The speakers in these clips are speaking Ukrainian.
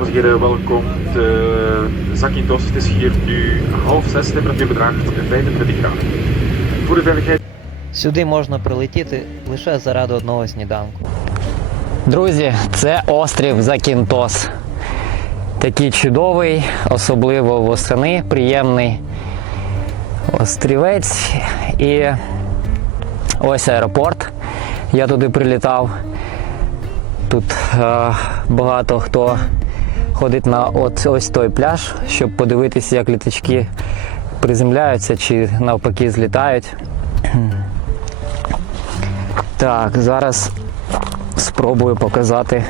dames en heren, welkom. De Zakynthos. Het is hier nu half zes. Temperatuur bedraagt 25 graden. Voor de veiligheid Сюди можна прилетіти лише заради одного сніданку. Друзі, це острів Закінтос. Такий чудовий, особливо восени, приємний острівець. І ось аеропорт. Я туди прилітав. Тут е, багато хто ходить на от, ось той пляж, щоб подивитися, як літачки приземляються чи навпаки злітають. Так, зараз спробую показати,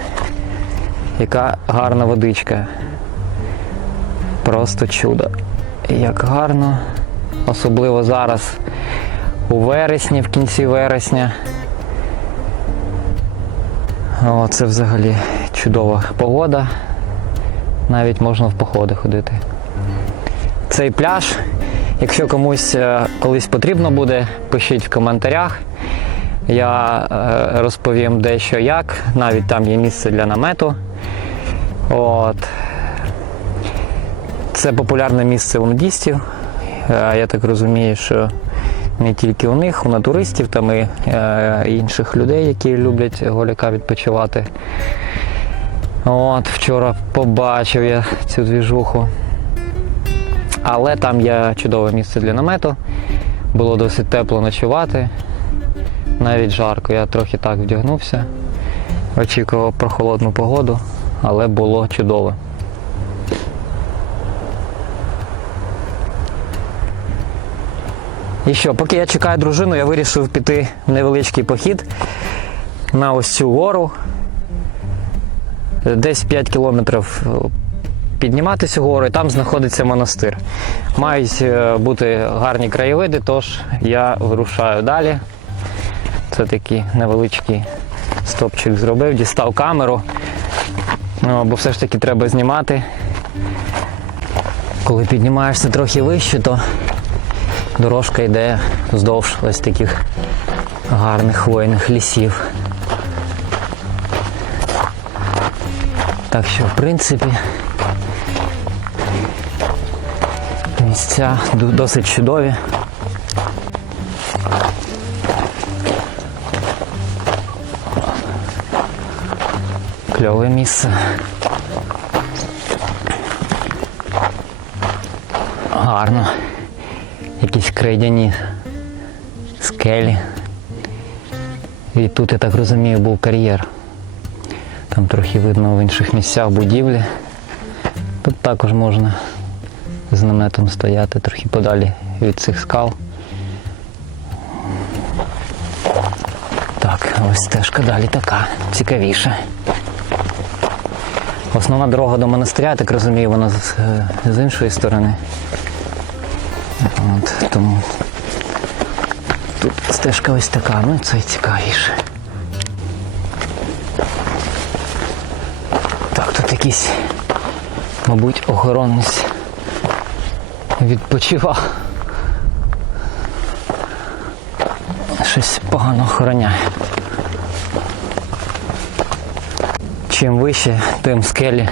яка гарна водичка. Просто чудо. Як гарно, особливо зараз у вересні, в кінці вересня. О, це взагалі чудова погода. Навіть можна в походи ходити. Цей пляж, якщо комусь е, колись потрібно буде, пишіть в коментарях. Я е, розповім дещо як. Навіть там є місце для намету. От. Це популярне місце у нудістів. Е, Я так розумію, що не тільки у них, у натуристів, там і інших людей, які люблять голяка відпочивати. От, вчора побачив я цю двіжуху. Але там є чудове місце для намету. Було досить тепло ночувати навіть жарко. Я трохи так вдягнувся, очікував про холодну погоду, але було чудово. І що, поки я чекаю дружину, я вирішив піти в невеличкий похід на ось цю гору. Десь 5 кілометрів підніматися гору, і там знаходиться монастир. Мають е, бути гарні краєвиди, тож я вирушаю далі. Це такий невеличкий стопчик зробив, дістав камеру. Ну, бо все ж таки треба знімати. Коли піднімаєшся трохи вище, то дорожка йде вздовж ось таких гарних хвойних лісів. Так що, в принципі, місця досить чудові. Кльове місце. Гарно. Якісь крейдяні скелі. І тут, я так розумію, був кар'єр. Там трохи видно в інших місцях будівлі. Тут також можна з наметом стояти трохи подалі від цих скал. Так, ось стежка далі така, цікавіша. Основна дорога до монастиря, я так розумію, вона з, е, з іншої сторони. От, тому тут стежка ось така, ну це цікавіше. Якийсь, мабуть, охоронець відпочивав. Щось погано охороняє. Чим вище, тим скелі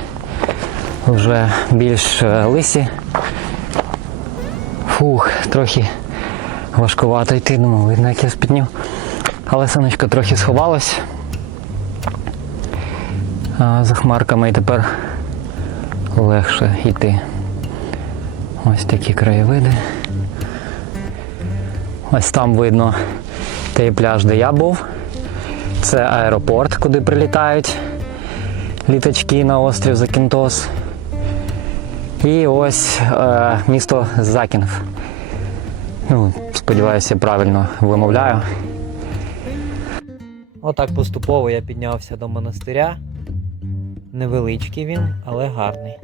вже більш е, лисі. Фух, трохи важкувато йти, думаю, видно, як я спітнів. Але сонечко трохи сховалось за хмарками і тепер легше йти. Ось такі краєвиди. Ось там видно той пляж, де я був. Це аеропорт, куди прилітають літачки на острів Закінтос. І ось е, місто Закінф. Ну, сподіваюся, правильно вимовляю. Отак поступово я піднявся до монастиря. Невеличкий він, але гарний.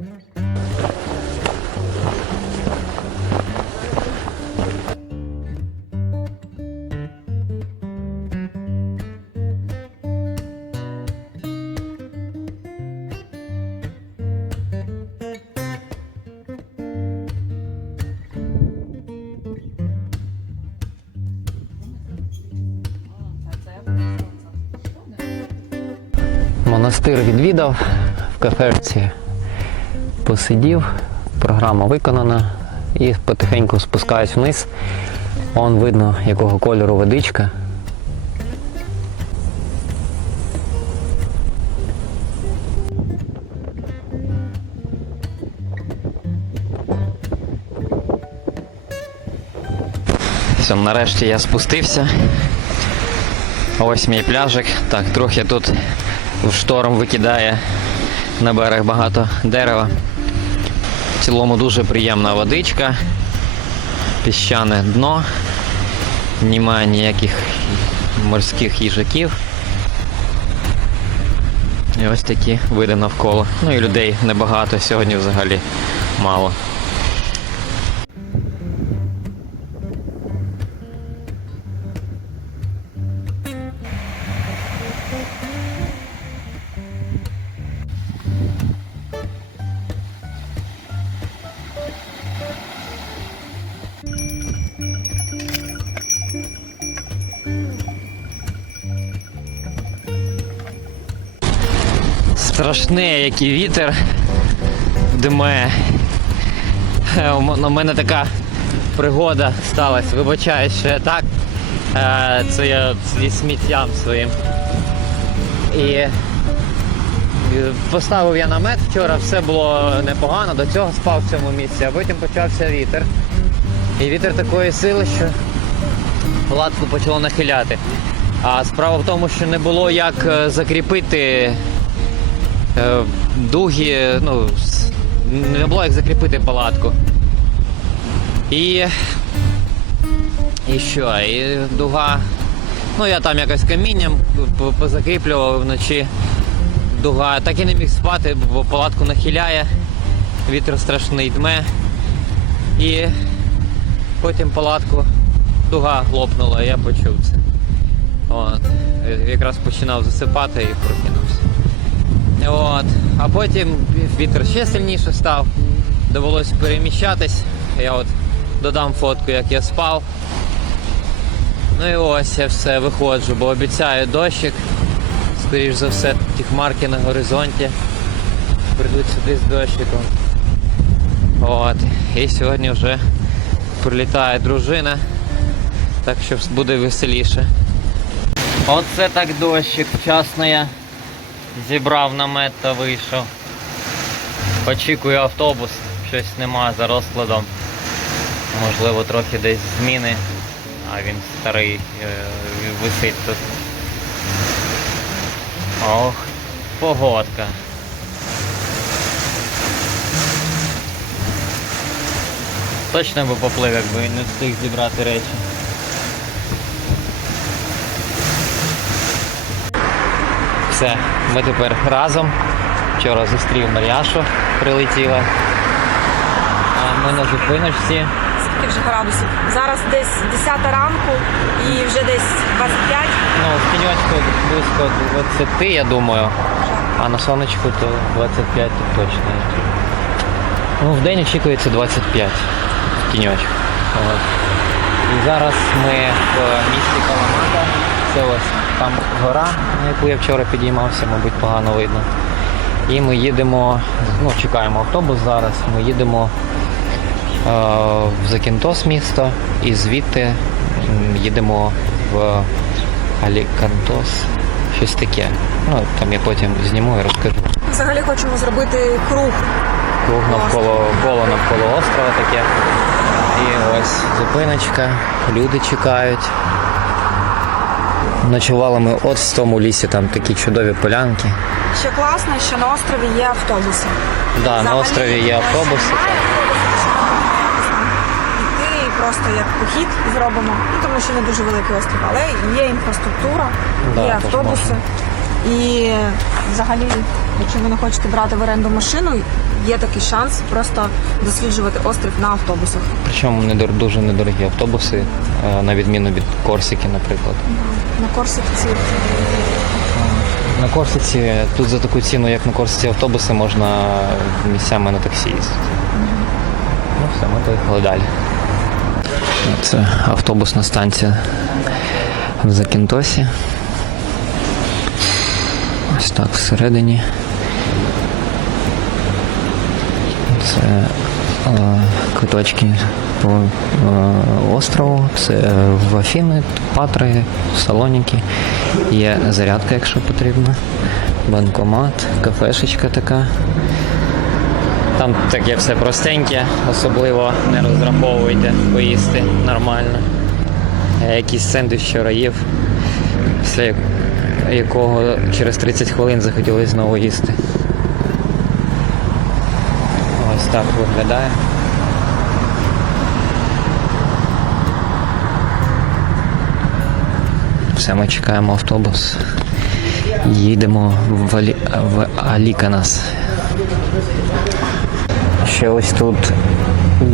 Монастир відвідав в кафешці посидів, програма виконана і потихеньку спускаюсь вниз. Вон видно, якого кольору водичка. Все, нарешті я спустився. Ось мій пляжик. Так, трохи тут шторм викидає на берег багато дерева. В цілому дуже приємна водичка, піщане дно, немає ніяких морських їжаків. І ось такі види навколо. Ну і людей небагато, сьогодні взагалі мало. Страшне, який вітер дме. У мене така пригода сталася. Вибачаю, що я так. Е, Це я зі сміттям своїм. І е, поставив я намет вчора, все було непогано, до цього спав в цьому місці, а потім почався вітер. І вітер такої сили, що палатку почало нахиляти. А справа в тому, що не було як е, закріпити дуги, ну, не було як закріпити палатку. І. І що? І дуга. Ну, я там якось камінням позакріплював вночі. Дуга. Так і не міг спати, бо палатку нахиляє, вітер страшний дме. І потім палатку дуга хлопнула, і я почув це. От. Якраз починав засипати і прокинувся. От. А потім вітер ще сильніше став. Довелось переміщатись. Я от додам фотку, як я спав. Ну і ось я все виходжу, бо обіцяю дощик. Скоріш за все, ті хмарки на горизонті. Прийдуть сюди з дощиком. От. І сьогодні вже прилітає дружина. Так що буде веселіше. Оце так дощик. Вчасно я зібрав намет та вийшов. Очікую автобус, щось нема за розкладом. Можливо, трохи десь зміни, а він старий е, висить тут. Ох, погодка. Точно би поплив, якби не встиг зібрати речі. Все, ми тепер разом. Вчора зустрів Мар'яшу, прилетіла. А ми на зупиночці. Скільки вже градусів? Зараз десь 10 ранку і вже десь 25. Ну, в тіньочку близько 20, я думаю. А на сонечку то 25 то точно. Ну, в день очікується 25 в тіньочку. От. І зараз ми в місті Каламата. Це ось там гора, на яку я вчора підіймався, мабуть, погано видно. І ми їдемо, ну, чекаємо автобус зараз. Ми їдемо е, в Закінтос місто і звідти їдемо в Алікантос. Щось таке. Ну, там я потім зніму і розкажу. Взагалі хочемо зробити круг. Круг навколо коло навколо острова таке. І ось зупиночка, люди чекають. Ночували ми от в тому лісі, там такі чудові полянки. Ще класно, що на острові є автобуси. Да, на острові є автобуси. немає автобусів, що ми маємо Йти і просто як похід зробимо, ну, тому що не дуже великий острів, але є інфраструктура, Да, є автобуси. І взагалі, якщо ви не хочете брати в оренду машину, є такий шанс просто досліджувати острів на автобусах. Причому недор- дуже недорогі автобуси, е, на відміну від Корсики, наприклад. На Корсиці На Корсиці тут за таку ціну, як на Корсиці автобуси, можна місцями на таксі їздити. Ну все, ми поїхали далі. Це автобусна станція в Закінтосі. Ось так всередині. Це е, квиточки по е, острову. Це в Афіни, Патри, Салоніки. Є зарядка, якщо потрібно. Банкомат, кафешечка така. Там таке все простеньке, особливо не розраховуйте поїсти нормально. Е, Якийсь сендвіч вчора їв, після якого через 30 хвилин захотілося знову їсти. Ось так виглядає. Все, ми чекаємо автобус. Їдемо в, Алі... в Аліканас. Ще ось тут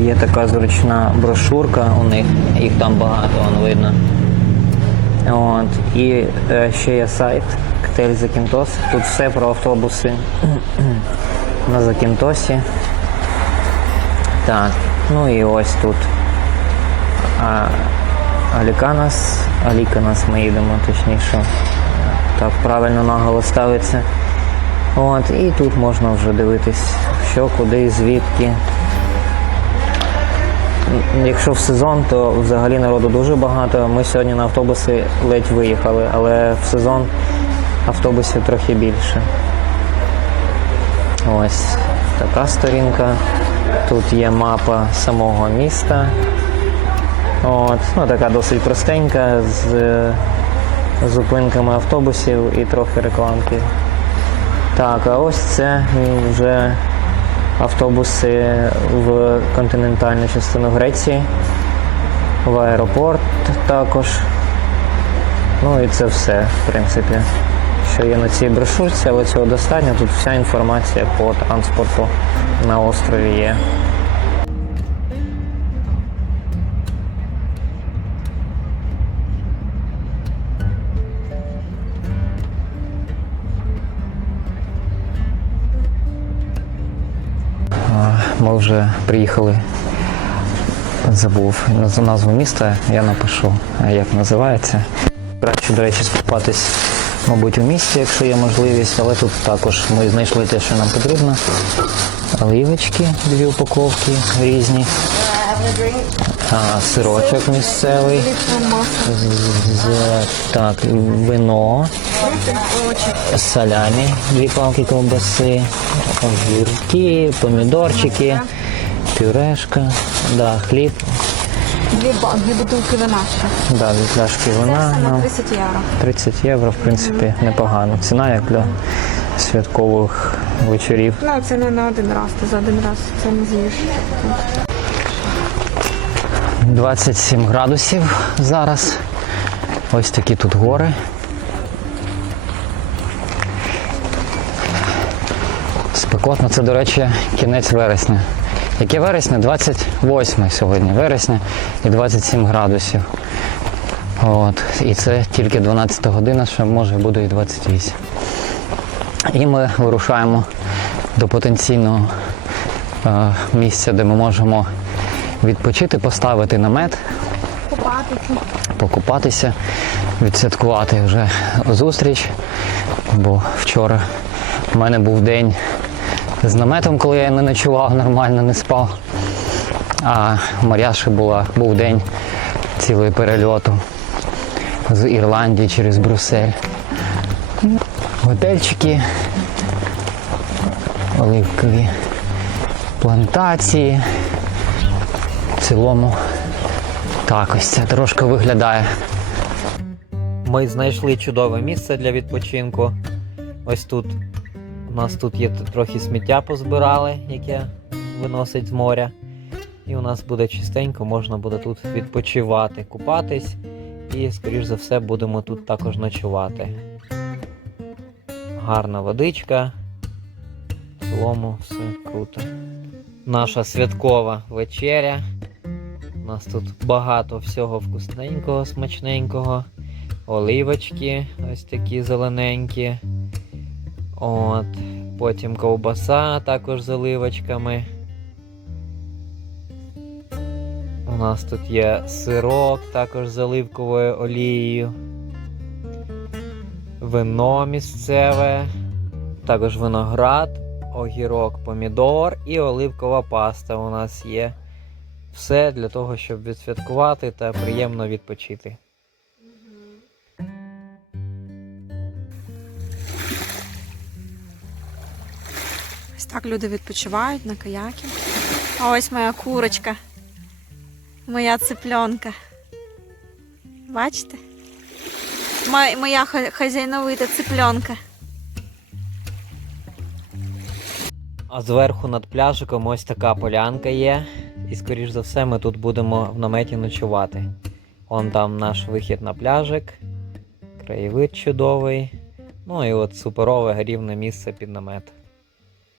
є така зручна брошурка у них, їх там багато, вон видно. От. І е, ще є сайт Ктель Закінтос. Тут все про автобуси на Закінтосі. Так, ну і ось тут а, Аліканас. Аліканас ми їдемо, точніше. Так, правильно наголос ставиться. От, і тут можна вже дивитись, що, куди, звідки. Якщо в сезон, то взагалі народу дуже багато. Ми сьогодні на автобуси ледь виїхали, але в сезон автобусів трохи більше. Ось така сторінка. Тут є мапа самого міста. От, ну, така досить простенька з зупинками автобусів і трохи рекламки. Так, а ось це вже автобуси в континентальну частину Греції, в аеропорт також. Ну і це все, в принципі, що є на цій брошурці, але цього достатньо. Тут вся інформація по транспорту на острові є. Ми вже приїхали. Забув назву міста, я напишу, як називається. Краще, до речі, скупатись, мабуть, у місті, якщо є можливість, але тут також ми знайшли те, що нам потрібно. Оливочки, дві упаковки різні. А, сирочок місцевий. Так, вино. Салямі, дві палки ковбаси, огірки, помідорчики, пюрешка, да, хліб, Дві, дві бутилки вина ще. да, дві пляшки вина. На Ну, 30 євро. 30 євро, в принципі, непогано. Ціна як для святкових вечорів. Ну, це не на один раз, ти за один раз це не з'їш. 27 градусів зараз. Ось такі тут гори. Спекотно, це, до речі, кінець вересня. Яке вересня? 28 сьогодні вересня і 27 градусів. От. І це тільки 12 година, що може буде і 28. І ми вирушаємо до потенційного е, місця, де ми можемо відпочити, поставити намет, Купатися. покупатися, відсвяткувати вже зустріч. Бо вчора в мене був день з наметом, коли я не ночував, нормально не спав. А Маряші була, був день цілий перельоту з Ірландії через Брюссель. Готельчики, оливкові плантації. В цілому так ось це трошки виглядає. Ми знайшли чудове місце для відпочинку. Ось тут у нас тут є трохи сміття позбирали, яке виносить з моря. І у нас буде чистенько, можна буде тут відпочивати, купатись. І, скоріш за все, будемо тут також ночувати. Гарна водичка. В цілому все круто. Наша святкова вечеря. У нас тут багато всього вкусненького, смачненького оливочки, ось такі зелененькі. От. Потім ковбаса також з оливочками. У нас тут є сирок також з оливковою олією. Вино місцеве, також виноград, огірок, помідор і оливкова паста у нас є. Все для того, щоб відсвяткувати та приємно відпочити. Так люди відпочивають на каякі. А ось моя курочка. Моя цыпленка. Бачите? Моя, хазяйновита цыпленка. А зверху над пляжиком ось така полянка є. І скоріш за все ми тут будемо в наметі ночувати. Вон там наш вихід на пляжик, краєвид чудовий. Ну і от суперове рівне місце під намет.